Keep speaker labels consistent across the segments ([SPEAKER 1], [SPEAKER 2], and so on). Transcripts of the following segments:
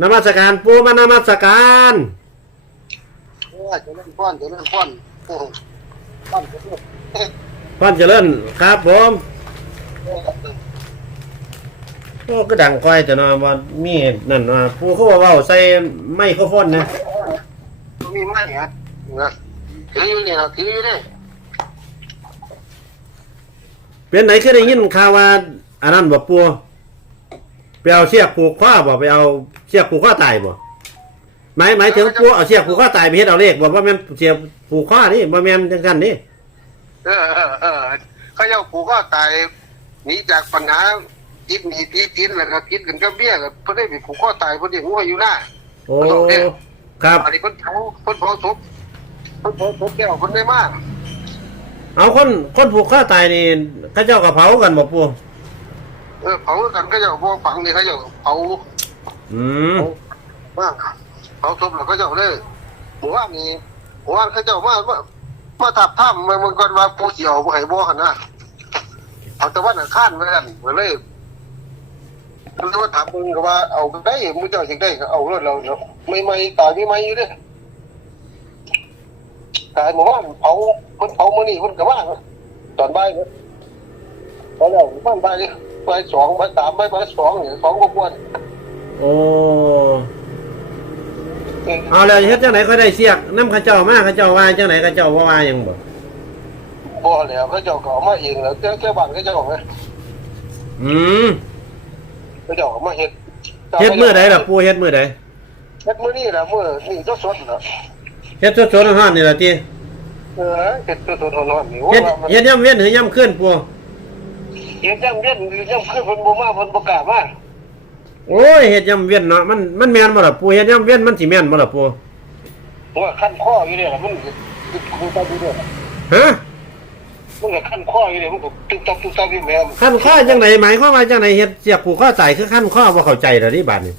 [SPEAKER 1] นมัสการปูมานมัสการ
[SPEAKER 2] โอ้ยเจะเล่นป้อนเจะเล่นป้อนโอ้โหป้อนเจะเล่น
[SPEAKER 1] พ่อนเจริญครับผมโอ้ก็ดังก้อยแต่เนอว่ามีนั่นว่าปูเขาบอกว่าใส่ไมโครโฟนนะ
[SPEAKER 2] มีไหมฮะนะถืออยู่นี่นะถืออยู่นี่
[SPEAKER 1] เป็นไหนคือได้ยินข่าวว่าอันนั้นบ่ปู ไปเอาเชือกผูกข้อบ่ไปเอาเชือกผูกข้อตายบ่หมายหมายถึงปูเอาเชือกผูกข้อตายไปเฮ็ดเอาเลขบ่ว่าแม่นเชือกผูกข้อนี่บ่แม่นจังซั่นนี่
[SPEAKER 2] เออเออเออเขาเจ้าผูกก็ตายหนีจากปัญหาติดหนีตีติดแล้วก็ติดกันกับเบี้ยก็เพิ่นได้ไปผูกข้อตายเพิ่นได้งัวอยู่หน้า
[SPEAKER 1] โอ้ครับ
[SPEAKER 2] อันนี้เพิ่นเผาเพิ่นเผาศพเพิ่นเผาศพแก้วเพิ่นได้มาก
[SPEAKER 1] เอาคนคนผูกข้อตายนี่เขาเจ้ากระเผากันบ่ปู
[SPEAKER 2] เออเผากันเขาเจ้าบ่ฝังนี่เขาเจ้าเผา
[SPEAKER 1] อืม
[SPEAKER 2] ว่าเขาทุบแล้วก็เจ้าเลยหมู่ว่านนี่หมู่ว่านเขาเจ้ามามามาทับถ้ำมันมันก็ว่าปูเสียวบ่ให้บ่หันนะเอาแต่ว่าน่ะข้านไว้กันก็เลยมันว่าถามมึงก็ว่าเอาได้มึงเจ้าสิได้ก็เอารถเราเนาะไม่ไม่ตายไม่ไม่อยู่เด้ตายหมู่ว่านเผาเพิ่นเผามื้อนี้เพิ่นก็ว่าเนาะตอนบ่ายเนาะตอนแล้วบ้านบ่ายนี่บ่ายสองบ่ายสามบ่ายบ่ายสองเนี่ยสองกว่าๆ
[SPEAKER 1] โอ้เอาแล้วเฮ็ดจังไหนก็ได้เสียกน้ำเข้าเจ้ามาเข้าเจ้าว่าจังไหนเข้าเจ้าว่าว่าหยังบ่
[SPEAKER 2] บ่แล้วเขาเจ้าก็เอามาเองแล้วแค่แค่บ้านเขาเจ้าไง
[SPEAKER 1] อืม
[SPEAKER 2] เขาเจ้าเอามาเฮ็ด
[SPEAKER 1] เฮ็ดมื้อใดล่ะปู่เฮ็ดมื้อใด
[SPEAKER 2] เฮ็ดมื้อนี้ล่ะมื้อนี่สดๆน่ะ
[SPEAKER 1] เฮ็ดสดๆร้อนๆนี่ล่ะติ
[SPEAKER 2] เออเฮ็ดสดๆร้อนๆนี่โอ้
[SPEAKER 1] เฮ็ด
[SPEAKER 2] ว่ามัน
[SPEAKER 1] เฮ็ดย่ำเวียนหรือย่ำขึ้นปู่
[SPEAKER 2] เฮ็ดจังเวียนจังคือเพิ่นบ่มาเพิ่นบ่กล้ามา
[SPEAKER 1] โอ้ยเฮ็ดย่ำเวียนเนาะมันมันแม่นบ่ล่ะปู่เฮ็ดย่ำเวียนมันสิแม่นบ่ล่ะปู่
[SPEAKER 2] เพราะว่าคันคออยู่เนี่ยล่ะมันตึกตึกตับอยู่เนี่ย
[SPEAKER 1] ฮะ
[SPEAKER 2] มันก็คันคออยู่เนี่ยมันก็ตึกตับตึกตับอยู่แม่ม
[SPEAKER 1] ขั้นข้อจังไหนหมายความว่าจังไหนเฮ็ดเสียกผูกข้อตายคือขั้นข้อบ่เข้าใจแล้วนี่บาดนี้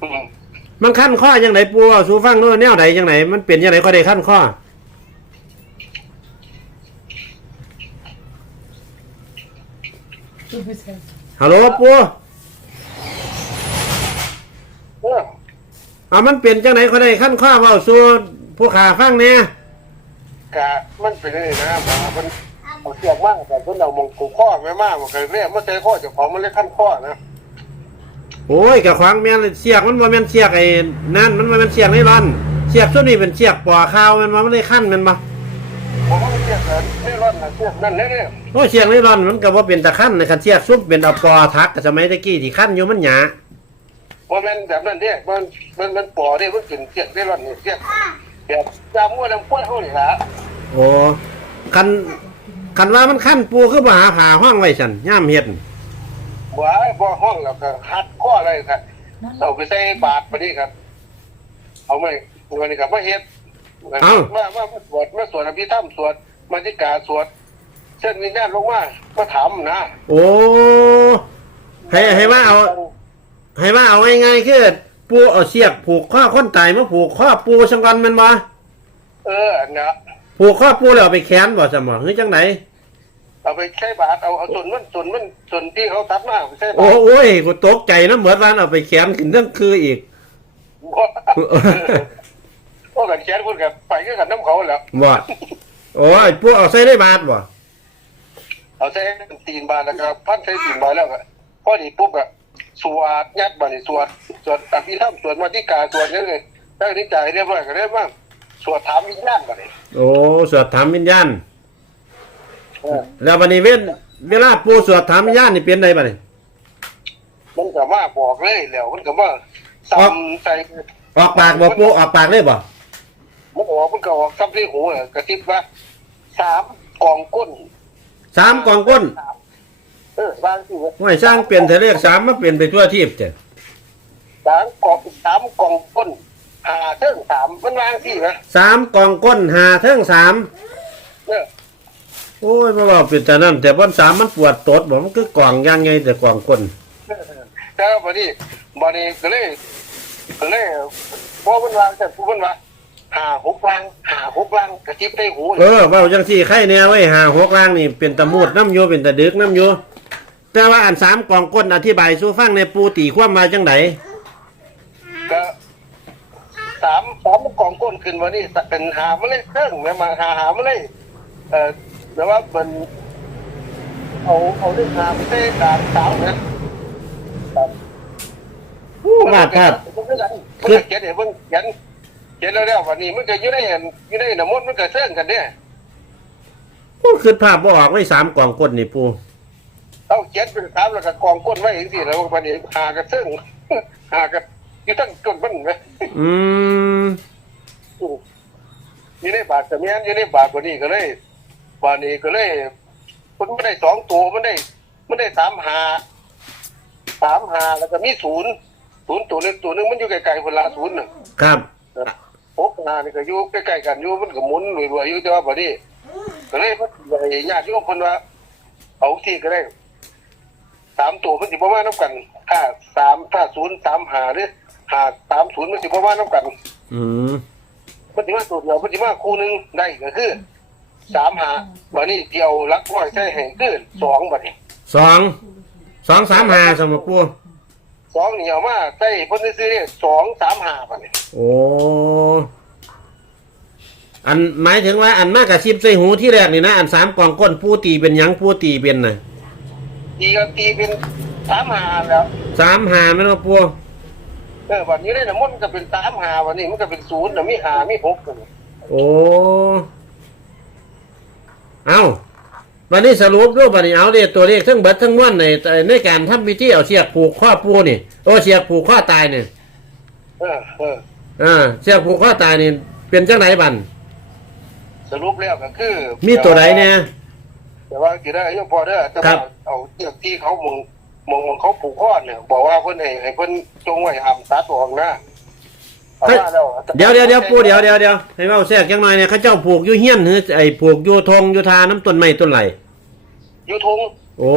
[SPEAKER 2] อืม
[SPEAKER 1] มันขั้นข้อจังไหนปู่เอาสู่ฟังโน้นแนวใดจังไหนมันเป็นจังไหนก็ได้ขั้นข้อ ฮัลโหลปู่
[SPEAKER 2] เออ
[SPEAKER 1] อ่ามันเป็นจังไหนก็ได้ขั้นข้อเว้าสู่ผู้ขาฟังเนี่ย
[SPEAKER 2] กะมันเป็นนี่นะหมามันเอาเสียกมากแต่เพิ่นเอามงกุข้อแม่มากมันก็เนี่ยมันใส่ข้อเจ้าของมันเลยคันข้อนะ
[SPEAKER 1] โอ้ยกะขวางแม่นเสียกมันบ่แม่นเสียกไอ้นั่นมันบ่แม่นเสียกไนลอนเสียกส่วนนี้เป็นเสียกปอข้าวแมันบ่มันได้ขั้นแมันบ่
[SPEAKER 2] ไม่ร้อนนะเสียกนั่นแน่
[SPEAKER 1] โอ้ยเสียกไนลอนมันก็บ่เป็นตะขั้นในคันเสียกซุปเป็นเอาปอทักกับสมัยตะกี้ที่ขั้นอยู่มันหยา
[SPEAKER 2] ๆว่ามันแบบนั้นเนี่ยมันมันมันปอเนี่ยมันเป็นเสียกได้ร้อนเนี่ยเสียกแบบจามั่วน้ำกล้วยเฮานี่ละ
[SPEAKER 1] โอ้คันคันว่ามันขั้นปูคือบ่หาผ่าห้องไว้ซั่นย่ามเฮ็ด
[SPEAKER 2] บ่ไอ้บ่ห้องแล้วก็หัดข้ออะไรครับเอาไปใส่บาตรไปนี่ครับ เอาไหมวันนี้ครับมาเฮ็ดมามามาสวดมาสวดอภิธรรมสวด มาติกาสวดเส้นวิญญาณลงมามาถามนะ
[SPEAKER 1] โอ้ให้ให้ว่าเอา ให้ว่าเอาง่ายๆคือปูเอาเสียกผูกข้อคนตายมาผูกข้อปูสังกันแมันบ่
[SPEAKER 2] เออนะ
[SPEAKER 1] ผูกข้อปูแล้วเอาไปแขวนบ่ซั่นบ่คือจังได
[SPEAKER 2] เอาไปใช้บาตรเอาเอาส่วนมันส่วนมันส่วนที่เขาตัดมาไปใช้บา
[SPEAKER 1] โอ้
[SPEAKER 2] ตร
[SPEAKER 1] โอ้ยกูตกใจนะเหมือนว่าเอาไปแขวนขึ้นเรื่องคืออีก
[SPEAKER 2] พวกกันแชร์พวกกันไปก็กันน้ำเขาแล้ว
[SPEAKER 1] บ่ โอ้ยปูเอาใส่ได้บาทบ่
[SPEAKER 2] เอาใช้ตีนบาทแล้วก็พันใช้ตีนบาทแล้วก็พอดีปุ๊บอะสวดยัดบาทนี่สวดสวดอภิธรรมสวดมาติกาสวดนี่เลยได้ที่จ่ายเรียบร้อยก็ได้บ้างสวดถามวิญญาณบาทนี่
[SPEAKER 1] โอ้สวดถามวิญญาณ
[SPEAKER 2] เออ
[SPEAKER 1] แล้ววันนี้เวลเวลาปูสวดถามวิญญาณนี่เป็นไดบัดนี้
[SPEAKER 2] มันก็มาบอกเลยแล้วมันก็มาซ้ำใส่
[SPEAKER 1] ออกปากบ่ปูออกปากเลยบ่
[SPEAKER 2] มัน ออกมันก็ออกซ้ำที่หูอะกระติบว่าสามกองก้น
[SPEAKER 1] สามกองก้น
[SPEAKER 2] เออบางที่ว่า
[SPEAKER 1] ห้วยสร้างเปลี่ยนแต่เลขสามมาเปลี่ยนไปทั่วทีบจ้ะ
[SPEAKER 2] สามกองสามกองก้นหาเท่งสามมันวางที่นะ
[SPEAKER 1] สามกองก้นหาเทิงสาม
[SPEAKER 2] เออ
[SPEAKER 1] โอ้ยมาว่าเป็นแต่นั้นแต่บนสามมันปวดตดบ่มันคือกล่องย่างไงแต่กล่องก้น
[SPEAKER 2] แต่บัดนี้บัดนี้ก็เลยก็เลยพอมันวางแต่ผู้มันว่า หาหกลังหาหกลังกระติบได้หู
[SPEAKER 1] เออเว่าจังสี่ไข่แน่ไว้หาหกล่างนี่เป็นตะมูดน้ำโยเป็นตะดึกน้ำโยแต่ว่าอันสามกองก้นอธิบายสู่ฟังในปูตีความมาจังได
[SPEAKER 2] ก็สามสามกองก้นขึ้นวันนี้เป็นหามาเลยเครื่องมาหาหามาเลยเอ่อแต่ว่าเป็นเอาเอาเรื่องหาไปเต้กลางสาวนะ
[SPEAKER 1] ว่าครับ
[SPEAKER 2] คือเขียนเห็นเพิ่งเขียน เขียนแล้วแล้ววันนี้มันก็อยู่ในอยู่ในน้ำมันต์มันก็เสื่องกันเนี่ย
[SPEAKER 1] โอ้คือภาพบ่ออกไว้สามกองก้นนี่ปู
[SPEAKER 2] เอาเขียนเป็นสามแล้วก็กองก้นไว้อย่างที่แล้ววันนี้หากระเสื่องหากระอยู่ตั้งก้นมันไหม
[SPEAKER 1] อืม
[SPEAKER 2] อยู่ในบาทแต่เมียนอยู่ในบาทกว่านี้ก็เลยบาทนี้ก็เลยมันไม่ได้สองตัวมันได้มันได้สามหาสามหาแล้วก็มีศูนย์ศูนย์ตัวนึงตัวนึงมันอยู่ไกลๆคนละศูนย์หนึ่ง
[SPEAKER 1] ครับ
[SPEAKER 2] หกหานี่ก็อยู่ใกล้ๆกันอยู่มันก็หมุนรวยๆอยู่แต่ว่าบานี้ก็เลยมันญาติโยมคนว่า เอาที่ก็ได้สามตัวมันสิประมาณน้ำกันถ้าสามถ้าศูนย์สามหาหรือหาสามศูนย์มันสิประมาณน้ำกัน
[SPEAKER 1] อืม
[SPEAKER 2] มันสิมาตัวเดียวมันสิมาคู่หนึงได้ก็คือสามหาบัดนี้เดียวรักร้อยใช่แห่งคือสองบัดนี้
[SPEAKER 1] สองสองสามหาสมปู
[SPEAKER 2] สองนี่เอามาใส่เพิ่นซื้อเนี่ยสองสามหาบัดนี้
[SPEAKER 1] โอ้อันหมายถึงว่าอันมากกับชิบใส่หูที่แรกนี่นะ อันสามกองก้นปูตีเป็นหยังปูตีเป็นน่ะ
[SPEAKER 2] ตีก็ตีเป็นสามหาแล้ว
[SPEAKER 1] สามหาแม่นบ่ปู
[SPEAKER 2] เออบัดนี้ได้น้ำมันต์ก็เป็นสามหาบัดนี้มันก็เป็นศูนย์น่ะมีหามีหกบัดนี้
[SPEAKER 1] โอ้ เอา วันนี้สรุปรูปวันนี้เอาเรียตัวเลขทั้งเบิดทั้งม้วนในในการทำพิธีเอาเสียกผูกข้อปูนี่โอ้เสียกผูกข้อตายเนี่ย
[SPEAKER 2] เออเออ
[SPEAKER 1] อ่าเสียกผูกข้อตายนี่เป็นจังไหนบัน
[SPEAKER 2] สรุปแล้วก็คือ
[SPEAKER 1] มีตัวไหนเนี่ย
[SPEAKER 2] แต่ว่าสิได้ยังพอเด้อแต่
[SPEAKER 1] ครั
[SPEAKER 2] ว่า
[SPEAKER 1] บ
[SPEAKER 2] เอาเชือกที่เขามงมงมงเขาผูกข้อเนี่ยบอกว่าเพิ่นให้ให้เพิ่นจงไว้ห้ามตัดออกนะ เอามาแล้ว
[SPEAKER 1] เดี๋ยวเดี๋ยวเดี๋ยวปูเดี๋ยวเดี๋ยวเดี๋ยวให้เมาแทรกจังหน่อยเนี่ยเขาเจ้าผูกอยู่เฮี้ยนหรือไอ้ผูกอยู่ทงอยู่ทาน้ำต้นไม้ต้นไหล
[SPEAKER 2] อยู่ทง
[SPEAKER 1] โอ้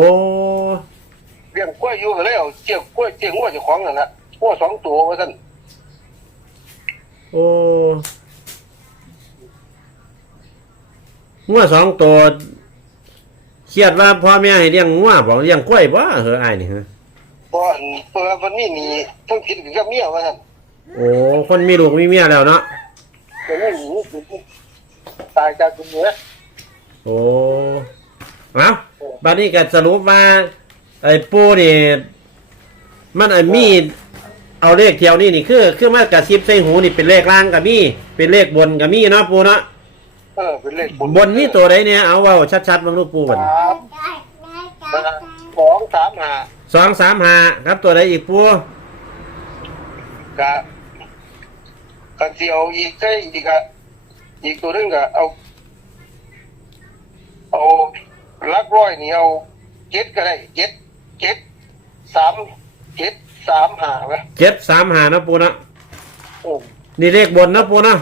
[SPEAKER 2] เลี้ยงกล้วยอยู่ก็เลยเอาเชือกกล้วยเชือกงัวเจ้าของนั่นน่ะงัวสองตัวว่าซั่น
[SPEAKER 1] โอ้งัวสองตัวเครียดว่าพ่อแม่ให้เลี้ยงงัวบอกเลี้ยงกล้วยบ่เหรอไอ้ายนี่ฮะ
[SPEAKER 2] เพราะอันเพราะว่ามันมีหนีทั้งผิดกับเมียว่าซั่น
[SPEAKER 1] โอ้คนมีลูกมีเมียแล้วเนาะ
[SPEAKER 2] แต่นี่หนีตายจากตัวเมีย
[SPEAKER 1] โอ้เอาบัดนี้ก็สรุปว่าไอ้ปูนี่มันไอ้มีเอาเลขเที่ยวนี่นี่คือคือมากระซิบใส่หูนี่เป็นเลขล่างกับมีเป็นเลขบนกับมีเนาะปูเนาะ
[SPEAKER 2] เออเป็นเลข
[SPEAKER 1] บนมีตัวใดเนี่ยเอาเว่าชัดๆบางลูกปูบัน
[SPEAKER 2] สามสองสามห้า
[SPEAKER 1] สองสามห้าครับตัวใดอีกปู
[SPEAKER 2] กะ กันสิเอาอีกใช่อีกอะอีกตัวหนึงก็เอา เอาลักร้อยนี่เอาเจ็ดก็ได้เจ็ดเจ็ดสามเจ็ดสามห้าไหม
[SPEAKER 1] เจ็ดสามห้าเนาะปูเนาะ
[SPEAKER 2] โอ้
[SPEAKER 1] นี่เลขบนเนาะปูเนาะ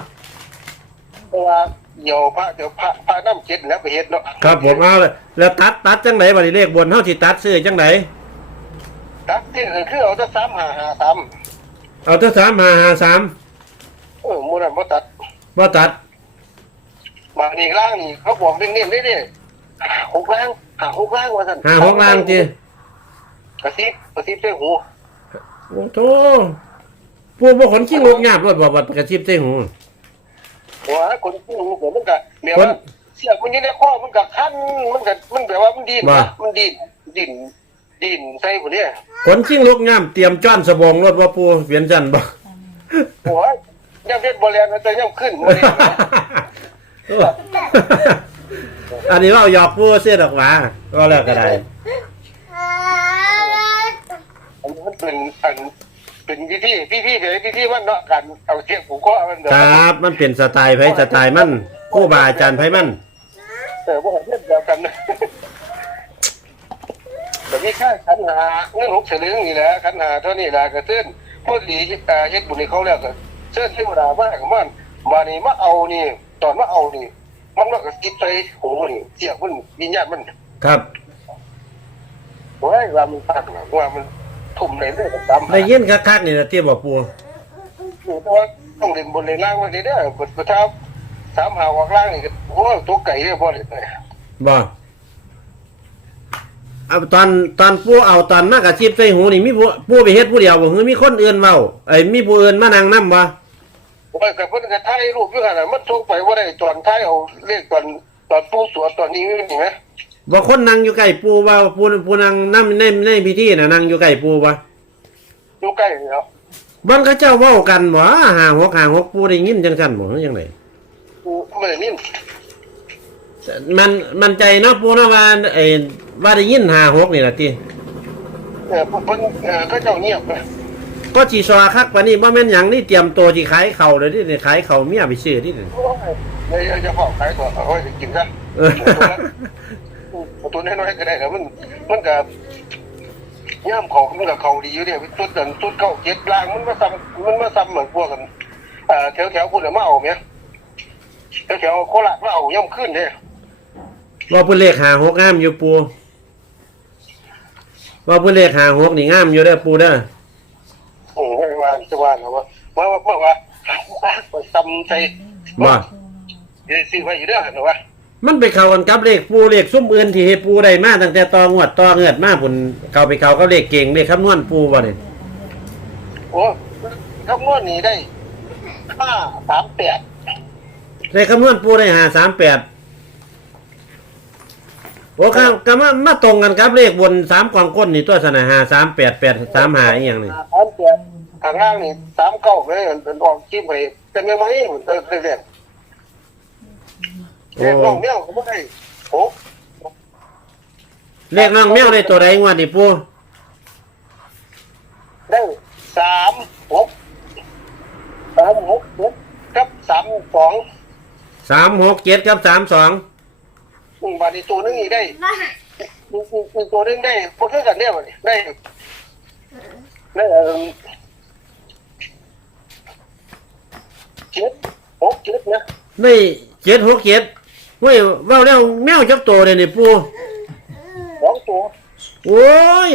[SPEAKER 2] เพราะว่าเดี๋ยวพระเดี๋ยวพระพระน้ำเจ็ดแล้วไปเฮ็ดเนาะ
[SPEAKER 1] ครับผมเอาเลยแล้วตัดตัดจังไหนบัดนี้เลขบนเท่าที่ตัดซื้อจังไหน
[SPEAKER 2] ตัดที่คือเอาแต่สามห้าห้าสาม
[SPEAKER 1] เอาถ้าสามห้าห้าสาม
[SPEAKER 2] เออมูนันบ่ตัด
[SPEAKER 1] ว่าตัด
[SPEAKER 2] บางนี่ล่างนี่เขาบอกเน้นๆได้ดิหกล่างหาหกล่างว่าซั่น
[SPEAKER 1] ห้าหกล่างจี
[SPEAKER 2] กระซิบกระซิบใส่หู
[SPEAKER 1] โอ้โธ่ปูบ่ขนขี้งกหยาบรถบ่บัดกระชิบใส่หู
[SPEAKER 2] หัวคนผู้หูเดี๋ยวมันก็เดี๋ยว
[SPEAKER 1] คน
[SPEAKER 2] ว่าเสียกมันอยี่ในข้อมันก็คันมันก็มันแบบว่ามันดิน
[SPEAKER 1] ว่า
[SPEAKER 2] มันดินดินดินใส่ผู้เนี่ย
[SPEAKER 1] ขนชิงลูกงามเตรียมจ้อนสบงรถว่าปูเปลี่ยนจันบ่
[SPEAKER 2] หัว ยังเพชรบอลแลนแต่ยังขึ้นบ่ได้นะ
[SPEAKER 1] อันนี้ว่าหยอกปูเสียดอกหว่าก็แล้วก็ได้
[SPEAKER 2] อันนี้มันเป็นอันเป็นพิธีพิธีเดี๋ยวพิธีวันเนาะกันเอาเสียกผูกคอมันเดี๋ยว
[SPEAKER 1] ครับ มันเป็นสไตล์ไผสไตล์มันครู่บาอาจารย์ไผมัน
[SPEAKER 2] แต่ว่าเล่นเดียวกันนะแต่นี่ค่าขันหาเงินหกเฉลึงนี่แหละขันหาเท่านี้แหละก็เส้นพอดีเอ่อเฮ็ดบุญให้เขาแล้วก็ เชิญเทวดามากับมันมานี่มาเอานี่ ตอนมาเอานี่ มันมาก็คิดไปโหนี่เสียงมันวิญญาณมัน
[SPEAKER 1] ครับ
[SPEAKER 2] โอ้ยว่ามันตักนะว่ามันทุ่มในเรื่องของตาม
[SPEAKER 1] ได้ยินคักๆนี่นะเตี้ยบ่ปู
[SPEAKER 2] แต่ว่าต้องเล่นบนเล่นล่างไว้เด้อบทประทับสามหาออกล่างนี่ก็โอ้ยตัวไก่เด้อบ่ได้เลย
[SPEAKER 1] บ่เอาตอนตอนปูเอาตอนมากระชิบใส่หูนี่มีผู้ปูไปเฮ็ดผู้เดียวบ่คือมีคนอื่นเว้าไอ้ยมีผู้อื่นมานั่งนํบ่
[SPEAKER 2] โอ้ยกับเพิ่นก็ถ่ายรูปอยู่หั่นน่ะมันส่งไปบ่ได้ตอนถ่ายเอาเลขตอนตอนปู่สวดตอนนี้นี่ไหม
[SPEAKER 1] บ่คนนั่งอยู่ใกล้ปูว่าปูปูนั่งนํในในพิธีน่ะนั่งอยู่ใกล้ปูบ่
[SPEAKER 2] อยู่ใกล้นี่เนาะ
[SPEAKER 1] บ่เขาเจ้าเว้ากันบ่หาหกหาหกปูได้ยินจังซั่นบ่หรือจังได
[SPEAKER 2] ปู่ไม่ได้ยิน
[SPEAKER 1] มันมันใจเนาะปูเนาะว่าไอ้ว่าได้ยินหาหกนี่ล่ะติ
[SPEAKER 2] เออเพิ่นเออเขาเจ้าเงียบนะ
[SPEAKER 1] ก็สิซอคักปานนี้บ่แม่นหยังนี่เตรียมตัวสิขายข้าวเลยดิขายข้าวเมียไปซื้อดิ
[SPEAKER 2] โอ้ยเดี๋ยวจะขอขายตัวเอาไว้กินซะ
[SPEAKER 1] เออ
[SPEAKER 2] เอาตัวน้อยๆก็ได้แล้วมันมันก็ย่ามเขามันก็เขาดีอยู่เดียวตุดกันตุดเข้าเจ็ดลางมันมาซ้ำมันมาซ้ำเหมือนพวกกันเอ่อแถวแถวๆพุ่นน่ะมาเอาเมียแถวแถวๆโคราชมาเอาย่ำขึ้นเด้
[SPEAKER 1] ว่าเพิ่นเลขหาหกงามอยู่ปูว่าเพิ่นเลขหาหกนี่งามอยู่เด้อปูเด้อ
[SPEAKER 2] โอ้ยว่าจะว่านะว่าว่าว่าว่าว่าว่าซ้ำใจ
[SPEAKER 1] บ่
[SPEAKER 2] เดี๋ยวซื้อไว้อยู่เด้อนะว่า
[SPEAKER 1] มันไปเข้ากันกับเลขปูเลขซุ่มอื่นที่ให้ปูได้มาตั้งแต่ตองวดตองเงือดมาพุ่นเข้าไปเข้ากับเลขเก่งเลขคำนวณปูบ่นี่
[SPEAKER 2] โอ้คำนวณนี้ได้ห้าสามแปด
[SPEAKER 1] เลขคำนวณปูได้หาสามแปด โอ้ครับก็มามาตรงกันครับเลขบนสามกองก้นนี่ตัวสนะหาสามแปดแปดสามหาอีหยังนี่
[SPEAKER 2] สามแปดข้างล่างนี่สามเก้าเลยเป็นออกคลิปไปเป็นยังไงเออเรียก
[SPEAKER 1] โอ้
[SPEAKER 2] เรียกน้องเมี่ยวเขาไม่ได้โอ้
[SPEAKER 1] เลขน้องแมวได้ตัวใดงวดนี่ปู
[SPEAKER 2] ได้สามหกสามหกเจ็ดกับสามสอง
[SPEAKER 1] สามหกเจ็ดกับสามสอง
[SPEAKER 2] อืมบาทอีกตัวหนึงอีกได้อีกอีกอีกตัวหนึงได้พวกเท่ากันเนี่ยมันได้ได้เออเจ็ดหกเจ็ดนะ
[SPEAKER 1] ได้เจ็ดหกเจ็ดเว้ยเว่าแล้วแมวจักตัวเลยนี่ปู
[SPEAKER 2] สองตัว
[SPEAKER 1] โอ้ย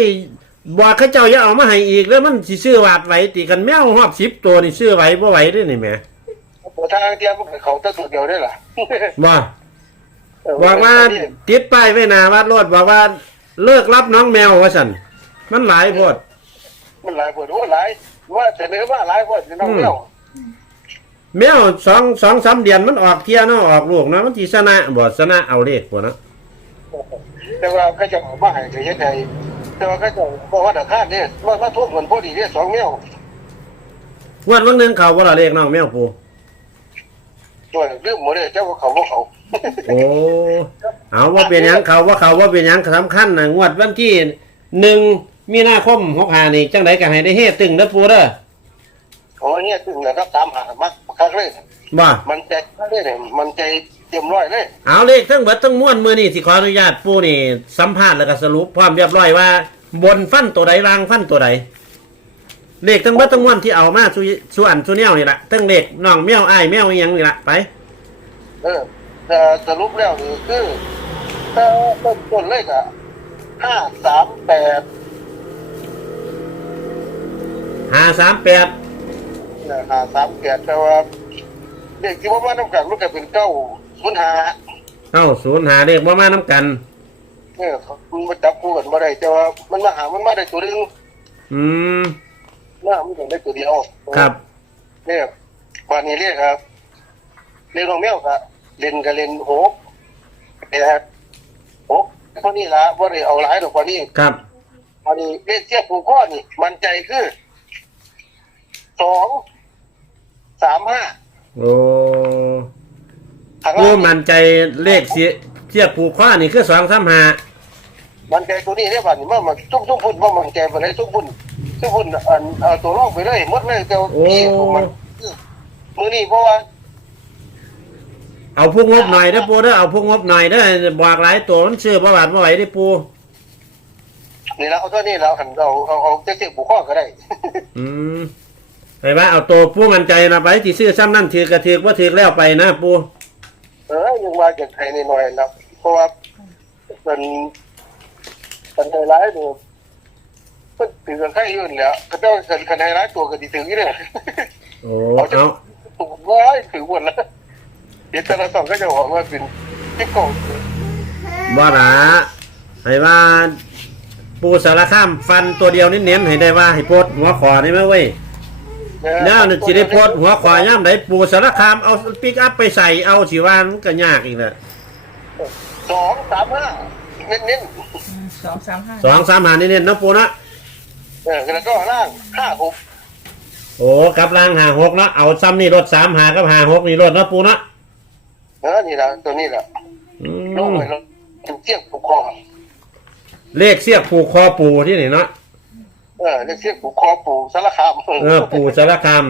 [SPEAKER 1] บอกเขาเจ้าอย่าเอามาให้อีกแล้วมันสิซื้อวาดไหวตีกันแมวหอบสิบตัวนี่ซื้อไหวบ่ไหวเด้วยนี่แหม่
[SPEAKER 2] ตัวทางเทียมมันเขาแตัวตัวเดียวได้หรอ
[SPEAKER 1] บ่ บอกว่าติดป้ายไว้หน้าวัดรถบอกว่าเลิกรับน้องแมวว่าซั่นมันหลายโพด
[SPEAKER 2] มันหลายปวดหัวหลายว่าแต่เนื้อว่าหลายปวดน้องเลี้ยว
[SPEAKER 1] แมวสองสองสามเดือนมันออกเที่ยเนาะออกลูกเนาะมันสิชนะบ่ชนะเอาเลขบ่เนาะ
[SPEAKER 2] แต่ว่าก็จะมาให้จะเฮ็ดให้แต่ว่าก็จะบอกว่าเด็กข้านเนี่ยว่าว่าทุกคนพอดีเนี่ยสองเมี่ยว
[SPEAKER 1] งวดวันหนึงเขาบ่ล่ะเลขน้องแมวปู
[SPEAKER 2] ตัวเรื่องหมดเลยเจ้าว่าเขาว่าเขา
[SPEAKER 1] โอ้เอาว่าเป็นหยังเขาว่าเขาว่าเป็นหยังสำคัญนะงวดวันที่หนึ่งมีนาคมหกหานี่จังไดก็ให้ได้เฮ็ดตึงเด้อปูเด้อ
[SPEAKER 2] โอ้เนี่ยถึงแล้วก็ตามหามักครั้งเลย
[SPEAKER 1] บ่
[SPEAKER 2] มันใจเลยเนี่ยมันใจเต็มร้อยเลย
[SPEAKER 1] เอาเลขทั้งเบิดทั้งมวลมือนี่สิขออนุญาตปูนี่ สัมภาษณ์แล้วก็สรุปพร้อมเรียบร้อยว่า บนฟันตัวใดล่างฟันตัวใดเลขทั้งเบิดทั้งมวลที่เอามาสุส่วนสุเนียวนี่ล่ะทั้งเลขน้องแมวอ้ายแมวอีหยังนี่ล่ะไป
[SPEAKER 2] เออ แต่สรุปแล้วนี่คือถ้าต้นต้นเลขอะห้าสามแปด
[SPEAKER 1] ห้าสามแปด
[SPEAKER 2] ห้าสามแปดแต่ว่าเด็กที่ว่าว่าน้ำกัดลูกก็เป็นเก้าศูนย์ห้า
[SPEAKER 1] เอ้าศูนย์หาเลขบ่มาน้ำกัน
[SPEAKER 2] เนี่ยมันมาจับคู่กันมาได้แต่ว่ามันมาหามันมาได้ตัวนึง
[SPEAKER 1] อืม
[SPEAKER 2] หน้ามันถึงได้ตัวเดียว
[SPEAKER 1] ครับ
[SPEAKER 2] เนี่ยวันนี้เรียกครับเรียกน้องแมวครับ เล่นกับเล่นโหกนะครับโหกเท่านี้ละว่าได้เอาหลายดอกกว่านี้
[SPEAKER 1] ครับ
[SPEAKER 2] วันนี้เลขเทียบผูกข้อนี่ มันใจคือสองสามห้า
[SPEAKER 1] โอ้
[SPEAKER 2] ข้าง
[SPEAKER 1] ผู้
[SPEAKER 2] ล่าง
[SPEAKER 1] มั่นใจเลขเสียเทียบผูกข้อนี่คือสองสามหา
[SPEAKER 2] มันใจตัวนี้เนี่ยวันนี้มันมันทุกทุกพุ่นว่ามันใจไปเลยทุกพุ่นทุกพุ่นอันเอาตัวลอกไปเลยหมดเลยเจ้า
[SPEAKER 1] โอ้
[SPEAKER 2] นี่มันมือนี่เพราะว่า
[SPEAKER 1] เอาพวกงบหน่อยเด้อปูเด้อเอาพวกงบหน่อยเด้อบอกหลายตัวมันซื้อประวัติบ่ไหวได้อปู
[SPEAKER 2] นี่แล้วเอาเท่านี้แล้วหันเอาเอาเอาเทียบผูกข้อก็ได้
[SPEAKER 1] อืมไปว่าเอาตัวปูมั่นใจนะไปที่ซื้อซ้ำนั่นถือกระถือว่าถือแล้วไปนะปู
[SPEAKER 2] เออยังมาจากไทยนิดหน่อยนะเพราะว่าเป็นเป็นไฮไลท์ดูมันถือกันแค่ยืนแล้วก็ต้องกันกันไฮไลท์ตัวกันดีถึงนี่เลย
[SPEAKER 1] โอ้เอา
[SPEAKER 2] ถูกร้อยถือหมดแล้ว เดี๋ยวแต่ละสองก็จะบอกว่าเป็นจิ๊กโก้
[SPEAKER 1] บ่ละให้ว่าปูสารข้ามฟันตัวเดียวเน้นๆให้ได้ว่าให้โพดหัวขอนี่ไหมเว้ยแล้วนี่สิได้โพดหัวขอย่ำไหนปูสารคามเอาปิกอัพไปใส่เอาสิว่ามันก็ยากอีกแหละ
[SPEAKER 2] สองสามห้าเน้นเน้น
[SPEAKER 3] สองสามห้า
[SPEAKER 1] สองสามหาเน้นๆเนาะปูเนาะ
[SPEAKER 2] ๆเออแล้วก็ล่างห้าหก
[SPEAKER 1] โอ้กับล่างหาหกเนาะเอาซ้ำนี่รถสามหากับหาหกนี่รถเนาะปูเนาะ
[SPEAKER 2] เออนี่แหละตัวนี้แหละ
[SPEAKER 1] อื
[SPEAKER 2] ลง
[SPEAKER 1] ม
[SPEAKER 2] ไปแล้วเป็นเสียงผูกคอ
[SPEAKER 1] เลขเสียกผูกคอปูที่นี่เนาะ
[SPEAKER 2] เออเรียกเสียงผูกคอปู่สารคาม
[SPEAKER 1] เออปูสารคาม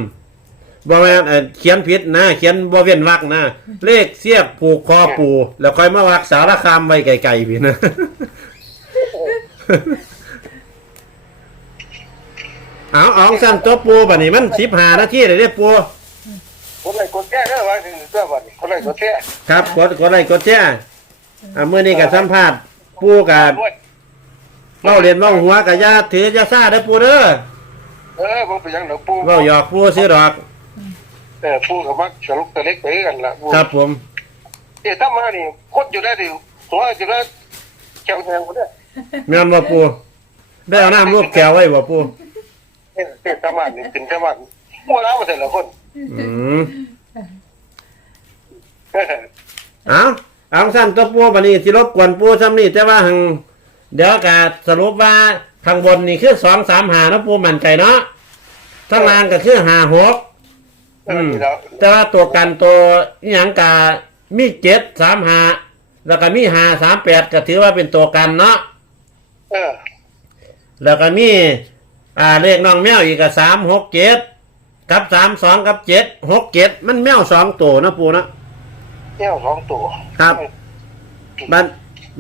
[SPEAKER 1] บ่แม่นเอ่อเขียนผิดนะเขียนบ่เว้นวรรคนะเลขเสียกผูกคอปูแล้วค่อยมาวักสารคามไว้ไกลๆพี่นะ เอาเอองสั่นตัวปูบัดนี้มัน15นาทีเลยเด้ปู
[SPEAKER 2] คนไหนคนแก่เด้อว่าถึงเสื้อบัดนี้คนไหนคนแก่
[SPEAKER 1] ครับกดกดไลค์กดแชร์อ่ามื้อนี้ก็สัมภาษณ์ปูกับ
[SPEAKER 2] ด้วย
[SPEAKER 1] เว้าเรียนเว้าหัวก็อย่าถืออย่าซ่าเด้อปูเด้อ
[SPEAKER 2] เออมันเป็นอยังหนูปู่
[SPEAKER 1] เว้าหยอกปูซื้อดอก
[SPEAKER 2] เออปู่กับมักสรุปตัวเล็กไปกันละปู่
[SPEAKER 1] ครับผม
[SPEAKER 2] เดี๋ยวถ้ามานี่คดอยู่ได้ดิตัวอยู่ได้แข็งแรงคนเด้อ
[SPEAKER 1] แม่นบ่ปูได้เอาน้ำรูปแก้วไว้บ่ปู
[SPEAKER 2] เออเทศธรรมะนี่เป็นธรรมะมั่วแล้วมาแต่ละคน
[SPEAKER 1] อืม เอาเอาสั้นตัวปูบันนี้สิรบกวนปูซ้ำนี่แต่ว่าหังเดี๋ยวกาสรุปว่าข้างบนนี่คือสองสามหาเนาะปูมั่นใจเนาะข้างล่างก็คือหาหก
[SPEAKER 2] เออนี่แล้ว
[SPEAKER 1] แต่ว่าตัวกันตัวอหย่างกามีเจ็ดสามหาแล้วก็มีหาสามแปดก็ถือว่าเป็นตัวกันเนาะ
[SPEAKER 2] เออ
[SPEAKER 1] แล้วก็มีอ่าเลขน้องแมวอีกก็สามหกเจ็ดกับสามสองกับเจ็ดหกเจ็ดมันแมวสองตัวเนาะปูเนาะ
[SPEAKER 2] แก้วสองตัว
[SPEAKER 1] ครับ บัน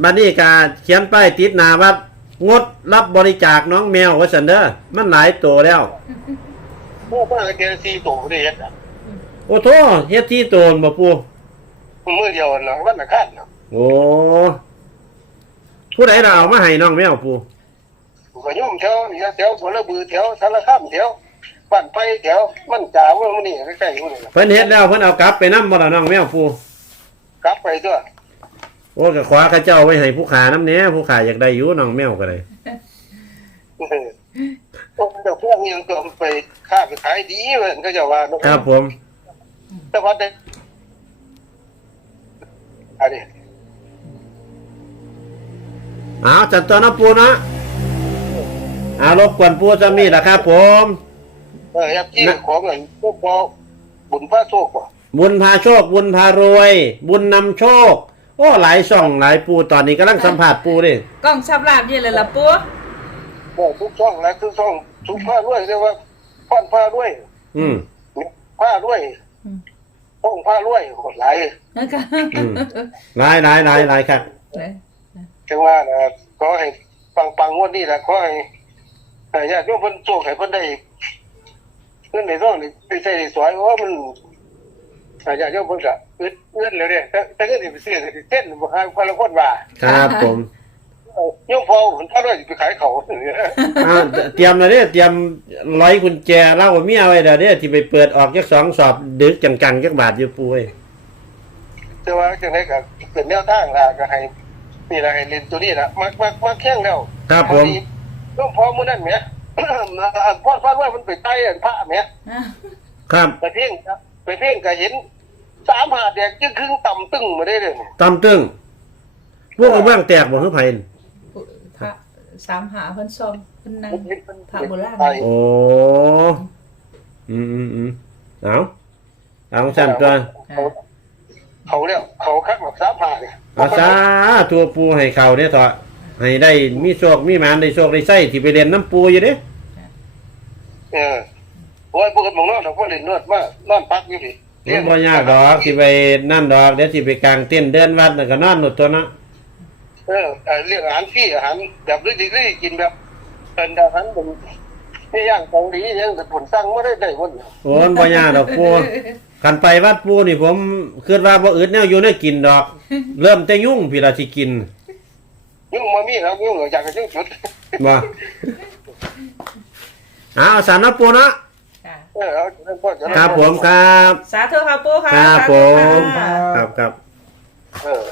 [SPEAKER 1] บันนี้กาเขียนป้ายติดหนาว่างดรับบริจาคน้องแมวว่าสันเด้อมันหลายตัวแล้ว
[SPEAKER 2] พวกบ้านแกสี่ตัวได้เฮ็ดอะ
[SPEAKER 1] โอ้โทเฮ็ดที่โตนบ่ปู
[SPEAKER 2] มือเดียวหลังวันอังคารเนาะ
[SPEAKER 1] โอ้ผู้ใดเราเอามาให้น้องแมวปู
[SPEAKER 2] ผมก็ย่อมแถวนี่แถวผลบือแถวสารคามแถวบ้านไปแถวมันจ่าว่ามันนี่ใกล้ๆมันนี่
[SPEAKER 1] เพิ่นเฮ็ดแล้วเพิ่นเอากลับไปนำบ่ล่ะน้องแมวปู
[SPEAKER 2] กลับไปตัว
[SPEAKER 1] โอ้ก็ขวาเขาเจ้าไว้ให้ผู้ขาน้ำเนี้ยผู้ขาอยากได้อยู่น้องแมวก็ได้
[SPEAKER 2] เออพวกเจ้าพวกนี้ก็ไปค้าไปขายดีเหมือนก็จะว่าเนาะ
[SPEAKER 1] ครับผม
[SPEAKER 2] แต่ว่าได้อันนี้
[SPEAKER 1] เอาจัดตัวน้ำปูเนาะเอารบกวนปูจำนี่ล่ะครับผม
[SPEAKER 2] เออยับจี้ของเงินพวกพอบุญพระโชคว่ะ
[SPEAKER 1] บุญพาโชค บุญพารวย บุญนำโชค โอ้หลายช่องหลายปูตอนนี้กำลังสัมผัสปูดิ
[SPEAKER 3] กล้องชับลาบเย็นเลยล่ะปู
[SPEAKER 2] บอกทุกช่องและทุกช่องทุกผ้าด้วยเรียกว่าพ่อนผ้าด้วย
[SPEAKER 1] อืม
[SPEAKER 2] ผ้าด้วยห้องผ้าด้วยหดไหลาย
[SPEAKER 3] นะคะ
[SPEAKER 1] อืมหลายหลายหลายหลายครับ
[SPEAKER 2] จังว่านะขอให้ปังปังๆงวดนี้แหละขอให้ให้ญาติโยมเพิ่นโชคให้เพิ่นได้เงินในร่องนี่ไปใส่ได้สวยเพราะว่ามัน ให้ญาติโยมเพิ่นก็อึดเงินแล้วเนี่ยแต่แต่เงินนี่ไปซื้อก็สิเต้นบ่หาคนละคนว่า
[SPEAKER 1] ครับผม
[SPEAKER 2] โยมพอผลผ้าด้วยสิไปขายเขา
[SPEAKER 1] อ่าเตรียมเลยเด้อเตรียมร้อยกุญแจเล่าเมียไว้เด้อเด้อที่ไปเปิดออกจักสองสอบดึกจังกังจักบาทอยู่ปูเอ้ย
[SPEAKER 2] แต่ว่าจังไดก็เป็นแนวทางล่ะก็ให้นี่ล่ะให้เล่นตัวนี้ล่ะมักมักมักแข้งแล้ว
[SPEAKER 1] ครับผม
[SPEAKER 2] โยมพอมื้อนั้นแหมพ่อฟ้าว่ามันไปใต้อันพระแหม
[SPEAKER 1] ครับ
[SPEAKER 2] ไปเพ่งครับไปเพ่งก็เห็น สามหาแดกจึงครึ่งต่ำตึงมาได้เลยเนี่ย
[SPEAKER 1] ตำตึงพวกกระเบื้องแตกบ่คือไผน
[SPEAKER 3] พระสามหาเพิ่นซอมเพิ่นนั่ง พระโบราณ
[SPEAKER 2] ไป
[SPEAKER 1] โอ้อืมอืมอืมเอาเอาสั่นตัว
[SPEAKER 2] เขาเขาเนี่ยเขาคักแบบสามหาเนี่ย
[SPEAKER 1] อาสาตัวปูให้เขาเนี่ยเถอะให้ได้มีโชคมีหมานได้โชคได้ไส้ที่ไปเรียนน้ำปูอยู่เด้
[SPEAKER 2] เออโอ้ยพวกกันมองนอกเราก็เล่นนวดว่านอนพักอยู่ดิ
[SPEAKER 1] มันบ่ยากดอกที่ไปนั่นดอกเดี๋ยวที่ไปกลางเต้นท์เดินวัดน่ะก็นอนหมดตัวเนาะ
[SPEAKER 2] เออเอ่อเรียกอาหารฟรีอาหารแบบรื่ดีๆกินแบบเป็นอาหารเป็นนี่ย่างของดียังแต่ผลสั่งไม่ได้ได้วัน
[SPEAKER 1] โอ้มันบ่ยากดอกปูคันไปวัดปูนี่ผมคิดว่าบ่อึดแนวอยู่แนวกินดอก เริ่มแต่ยุ่งพี่ละสิกิน
[SPEAKER 2] ยุ่งมามีครับยุ่งอยากจะยุ่งจุด
[SPEAKER 1] บ่เอาสามนับปูเนาะ
[SPEAKER 3] ค่ะ
[SPEAKER 2] เออเอาจะได้พ่อจะได้
[SPEAKER 1] ครับผมครับ
[SPEAKER 3] สาธุค่ะปูค่ะ
[SPEAKER 1] ครับ
[SPEAKER 3] สา
[SPEAKER 1] ผ
[SPEAKER 3] ธุ
[SPEAKER 1] ม
[SPEAKER 3] ค่ะ
[SPEAKER 1] ครับครับ
[SPEAKER 2] เออ